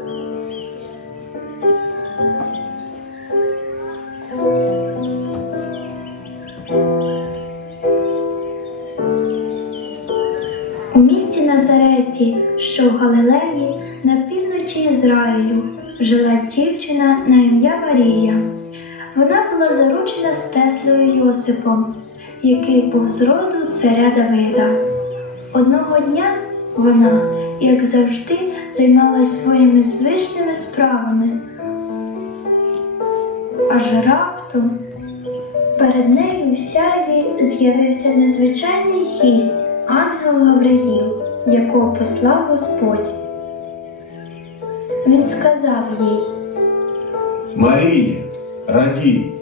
У місті Назареті, що в Галилеї, на півночі Ізраїлю, жила дівчина на ім'я Марія. Вона була заручена з Теслою Йосипом, який був з роду царя Давида. Одного дня вона, як завжди, займалась своїми звичними справами. Аж раптом перед нею в сяйві з'явився незвичайний гість ангел Гавриїл, якого послав Господь. Він сказав їй, Марії, радій,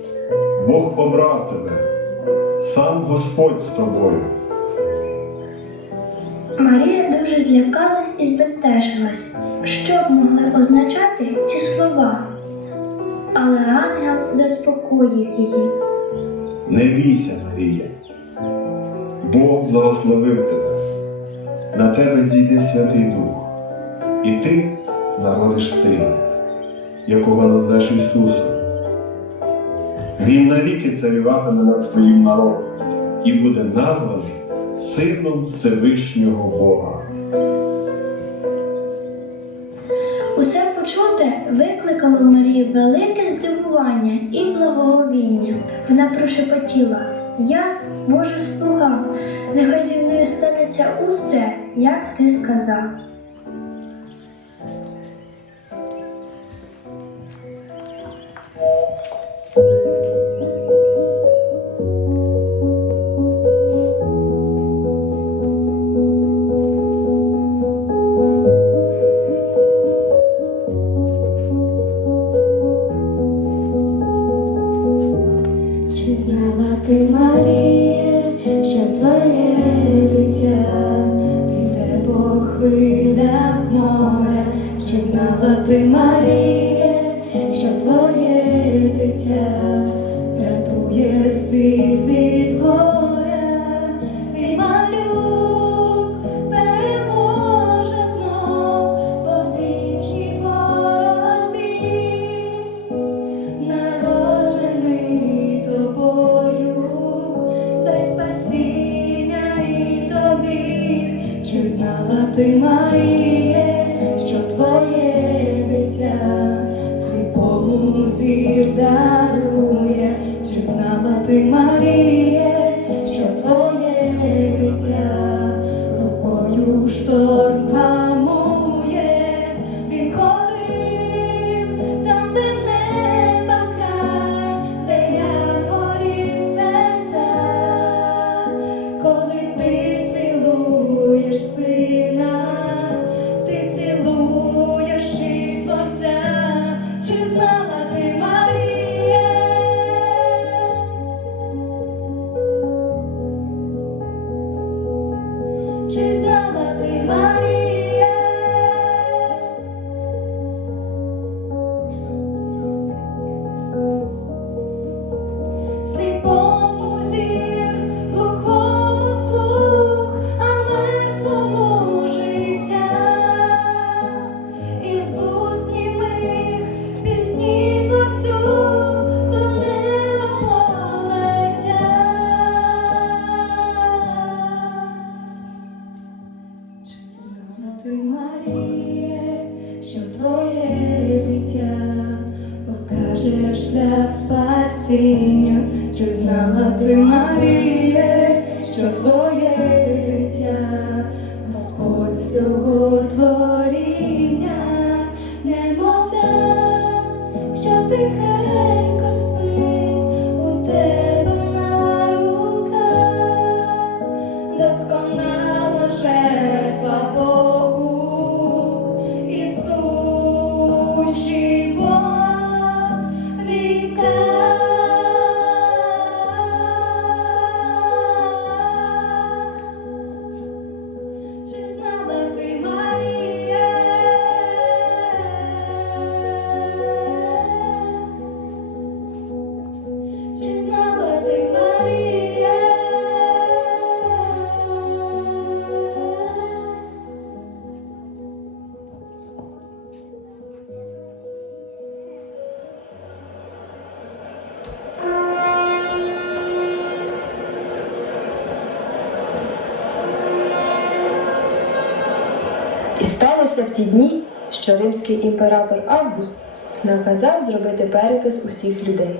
Бог побрав тебе, сам Господь з тобою. Марія дуже злякалась і збентежилась, що б могли означати ці слова. Але ангел заспокоїв її. Не бійся, Марія. Бог благословив тебе. На тебе зійде Святий Дух, і ти народиш сина, якого назвеш Ісусом. Він навіки царюватиме над своїм народом і буде названий Сином Всевишнього Бога. Усе почуте викликало в Марії велике здивування і благоговіння. Вона прошепотіла: Я, Боже слуга, нехай зі мною станеться усе, як ти сказав. Ісущий Бог ті дні, що римський імператор Август наказав зробити перепис усіх людей.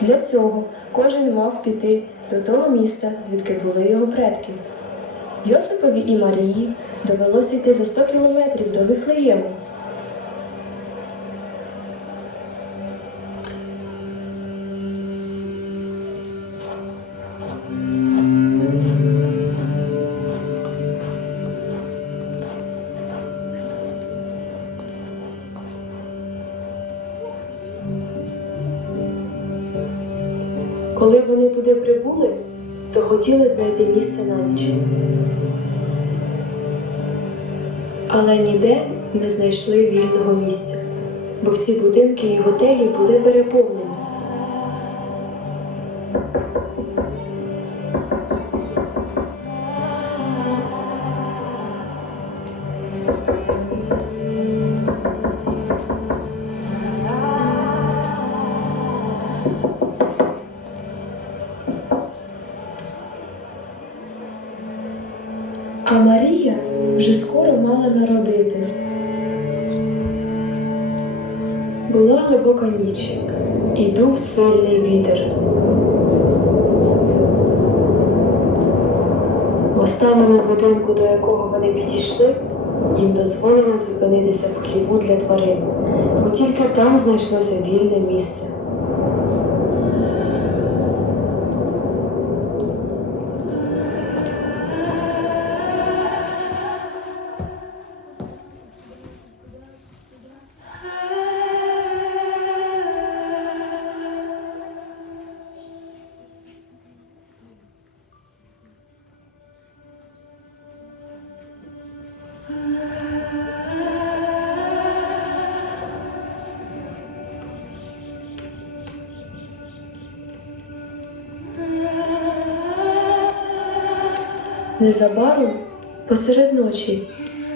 Для цього кожен мав піти до того міста, звідки були його предки. Йосипові і Марії довелося йти за 100 кілометрів до Вифлеєму. Хотіли знайти місце на ніч. Але ніде не знайшли вільного місця, бо всі будинки і готелі були переповнені. Сильний вітер. В останньому будинку, до якого вони підійшли, їм дозволили зупинитися в хліву для тварин, бо тільки там знайшлося вільне місце. Незабаром, посеред ночі,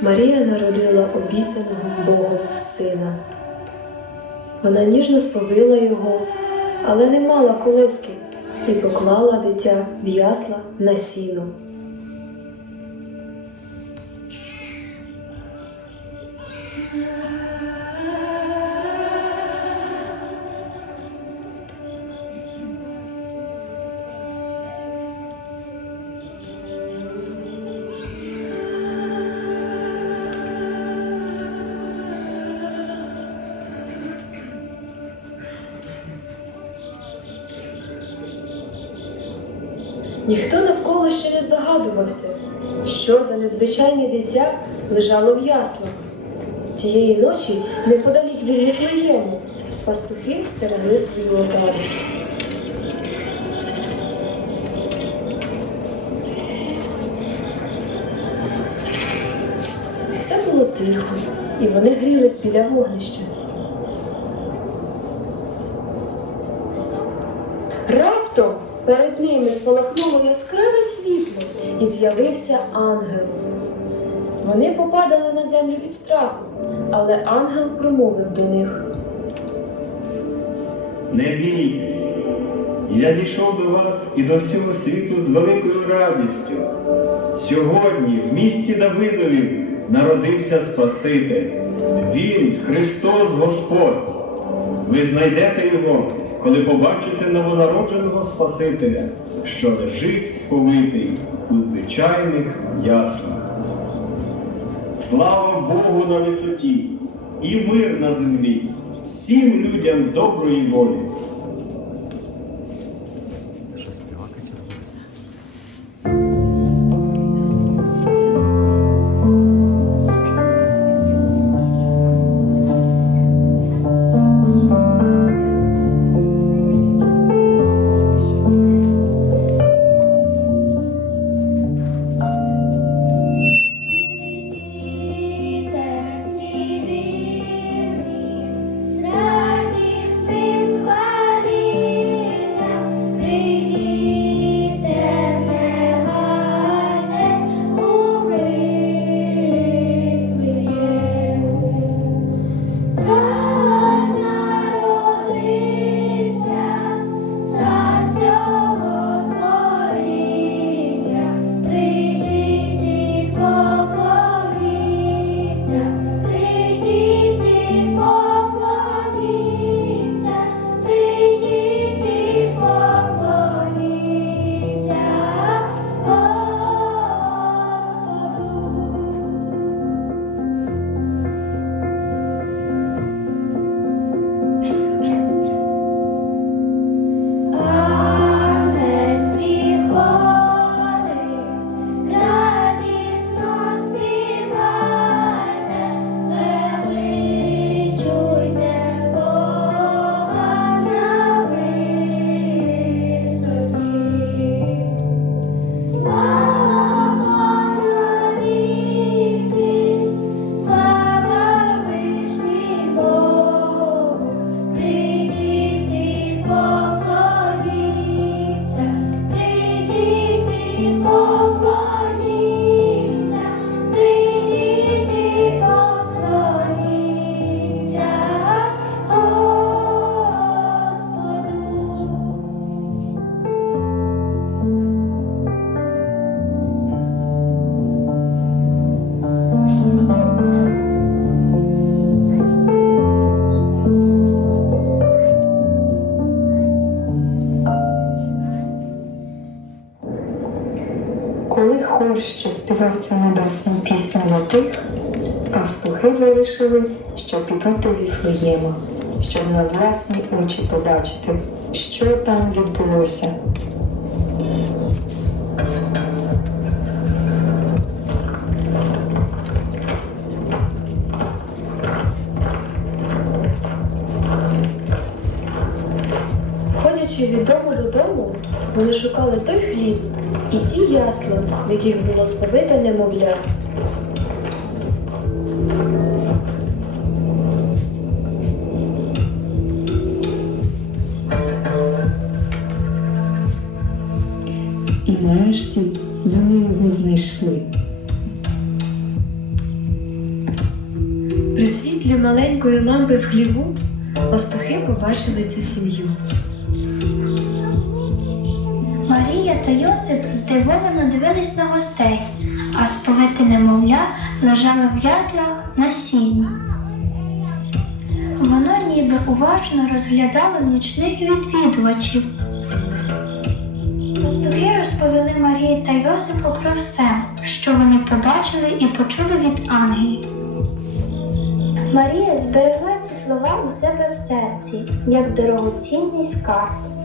Марія народила обіцяного Богом сина. Вона ніжно сповила його, але не мала колиски і поклала дитя в ясла на сіно. Дитя лежало в яслах. Тієї ночі, неподалік від Віфлеєму, пастухи стерегли свою отару. Все було тихо, і вони грілись біля вогнища. Раптом перед ними спалахнуло яскраве світло і з'явився ангел. Вони попадали на землю від страху, але ангел промовив до них. Не бійтесь, я зійшов до вас і до всього світу з великою радістю. Сьогодні в місті Давидові народився Спаситель. Він Христос Господь. Ви знайдете його, коли побачите новонародженого Спасителя, що лежить сповитий у звичайних яслах. Слава Богу на висоті і мир на землі, всім людям доброї волі. Співав цю небесну пісню за тих, пастухи вирішили, що підуть до Віфлеєма, щоб на власні очі побачити, що там відбулося. Ходячи від дому додому, вони шукали той хліб і ті ясла, в яких було сповите немовля. І нарешті вони його знайшли. При світлі маленької лампи в хліву пастухи побачили цю сім'ю. Та Йосип здивовано дивились на гостей, а сповите немовля лежало в яслах на сіні. Воно ніби уважно розглядало нічних відвідувачів. Пастухи розповіли Марії та Йосипу про все, що вони побачили і почули від ангелів. Марія зберегла ці слова у себе в серці, як дорогоцінний скарб.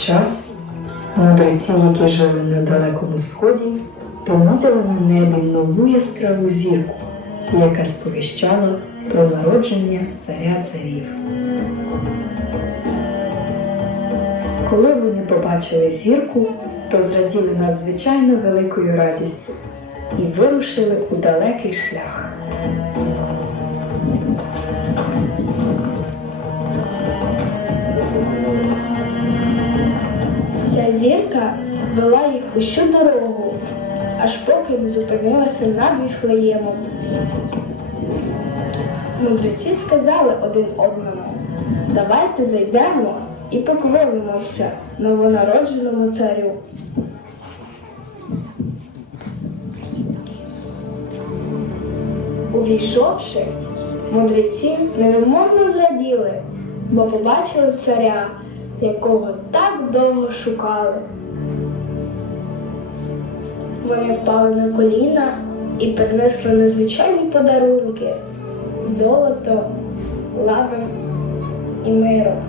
Час мудреці, які жили на далекому сході, помітили на небі нову яскраву зірку, яка сповіщала про народження царя царів. Коли вони побачили зірку, то зраділи надзвичайно великою радістю і вирушили у далекий шлях. Ця вела їх усю дорогу, аж поки не зупинилася над Віфлеємом. Мудреці сказали один одному, давайте зайдемо і поклонимося новонародженому царю. Увійшовши, мудреці невимовно зраділи, бо побачили царя, якого так довго шукали. Вони впали на коліна і принесли незвичайні подарунки золото, ладан і миром.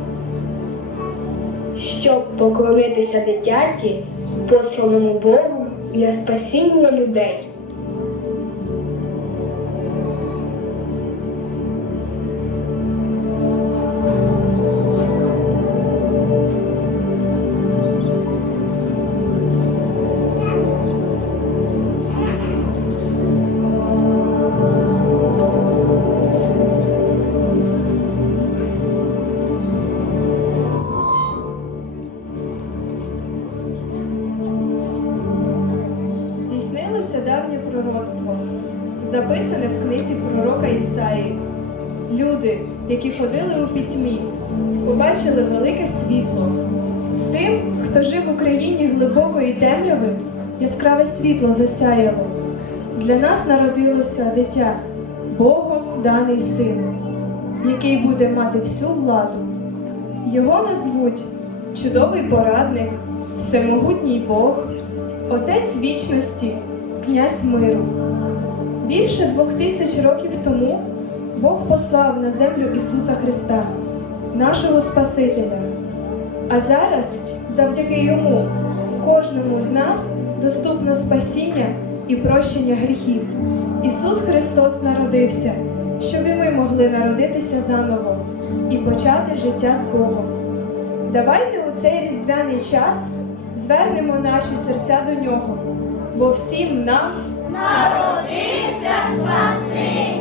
Щоб поклонитися дитяті, посланому Богу для спасіння людей. Ісаї. Люди, які ходили у пітьмі, побачили велике світло. Тим, хто жив в Україні глибокої темряви, яскраве світло засяяло. Для нас народилося дитя, Богом даний син, який буде мати всю владу. Його назвуть чудовий порадник, всемогутній Бог. Отець вічності, князь миру. Більше двох тисяч років тому Бог послав на землю Ісуса Христа, нашого Спасителя. А зараз, завдяки Йому, кожному з нас доступно спасіння і прощення гріхів. Ісус Христос народився, щоб і ми могли народитися заново і почати життя з Богом. Давайте у цей різдвяний час звернемо наші серця до нього, бо всім нам Народився Спаситель. Різдвяну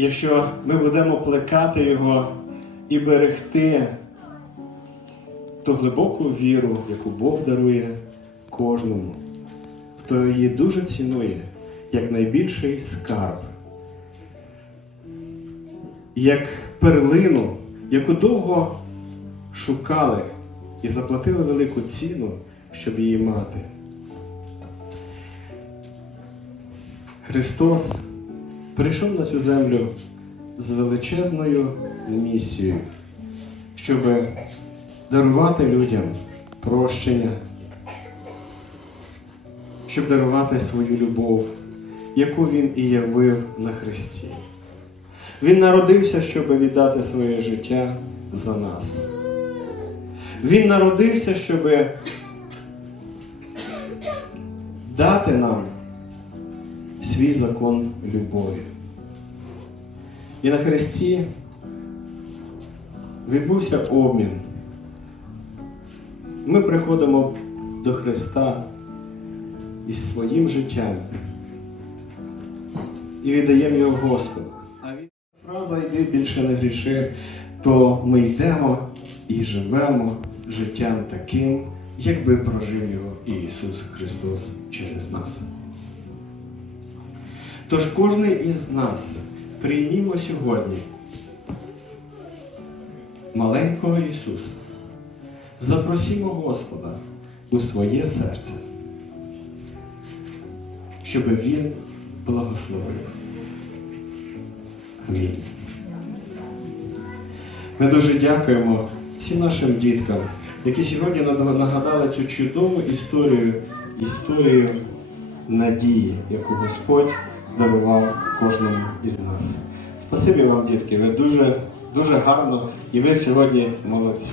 якщо ми будемо плекати його і берегти ту глибоку віру, яку Бог дарує кожному, хто її дуже цінує як найбільший скарб, як перлину, яку довго шукали і заплатили велику ціну, щоб її мати. Христос прийшов на цю землю з величезною місією, щоб дарувати людям прощення, щоб дарувати свою любов, яку Він і явив на Христі. Він народився, щоб віддати своє життя за нас. Він народився, щоб дати нам свій закон любові. І на Христі відбувся обмін. Ми приходимо до Христа із своїм життям і віддаємо його Господу. А від фраза йди більше не гріши, то ми йдемо і живемо життям таким, якби прожив його Ісус Христос через нас. Тож кожен із нас приймімо сьогодні маленького Ісуса. Запросімо Господа у своє серце, щоб Він благословив. Амінь. Ми дуже дякуємо всім нашим діткам, які сьогодні нагадали цю чудову історію, історію надії, яку Господь дарував кожному із нас. Спасибі вам, дітки, ви дуже, дуже гарно і ви сьогодні молодці.